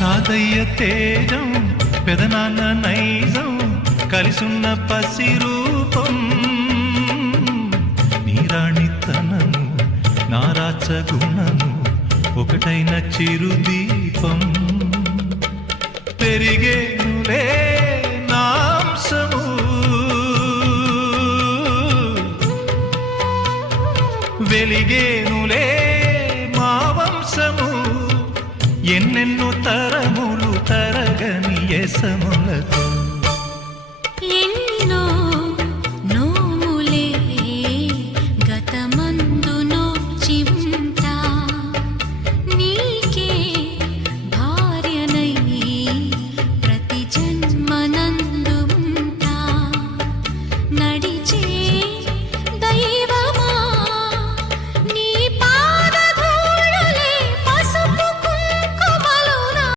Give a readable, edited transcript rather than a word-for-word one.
తాతయ్య తేజం పెదనాన్న నైజం కలిసున్న పసి రూపం నీరాణితనము నారాచ గుణము ఒకటైన చిరుదీపం పెరిగేనులే నాంసము వెలిగేనులే మా వంశము ఎన్నెన్నో తరములు తరగని యసములతో